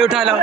ले उठा लो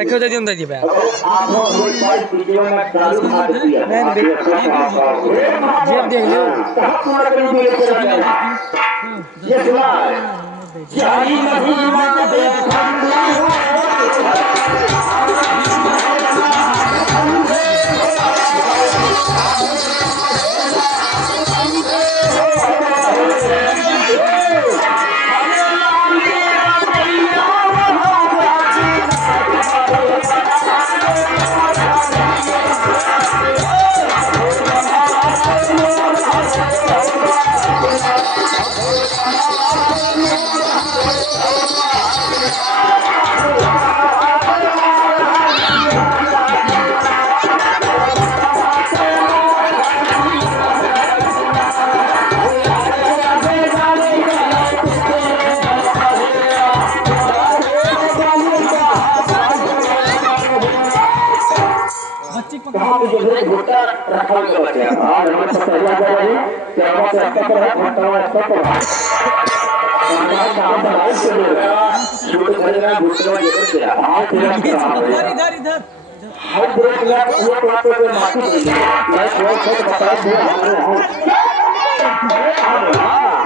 देखो दे दियो जी बैग जेब देख लो रखा हुआ बच्चे और हमारे साथ पहला जा रही है कि हमारे साथ पर है हमारा साथ पर है हमारा काम बनाए चलो छोटे बड़े ना भूतवा जरूर किया हां तेरा इधर हर देख लिया वो बात पे माफी दे मैं थोड़ा सा बता दूं हां